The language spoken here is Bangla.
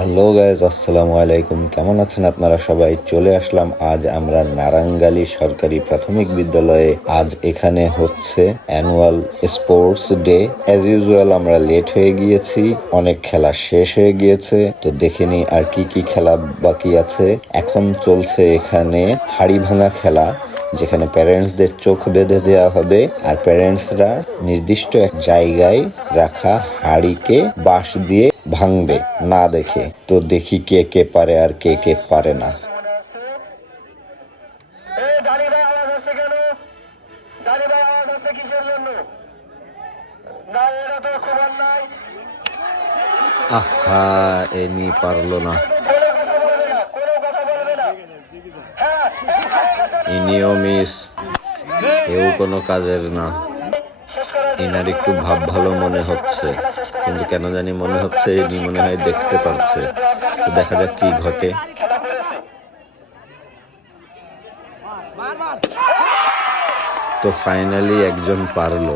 হ্যালো গাইজ, আসসালামু আলাইকুম। কেমন আছেন আপনারা সবাই? চলে আসলাম আজ আমরা নারাঙ্গালী সরকারি প্রাথমিক বিদ্যালয়ে। আজ এখানে হচ্ছে annual sports day. As usual আমরা লেট হয়ে গিয়েছি, অনেক খেলা শেষ হয়ে গিয়েছে। তো দেখে নি আর কি কি খেলা বাকি আছে। এখন চলছে এখানে হাড়ি ভাঙা খেলা, যেখানে প্যারেন্টসদের চোখ বেঁধে দেওয়া হবে আর প্যারেন্টসরা নির্দিষ্ট এক জায়গায় রাখা হাড়িকে বাঁশ দিয়ে ভাঙবে না দেখে। তো দেখি কে কে পারে আর কে কে পারে না। আহা, এনি পারলো না। ইনিও মিস, এও কোনো কাজের না। এনার একটু ভাব ভালো মনে হচ্ছে, কিন্তু কেন জানি মনে হচ্ছে ইনি মনে হয় দেখতে পারছে। তো দেখা যাক কি ঘটে। তো ফাইনালি একজন পারলো।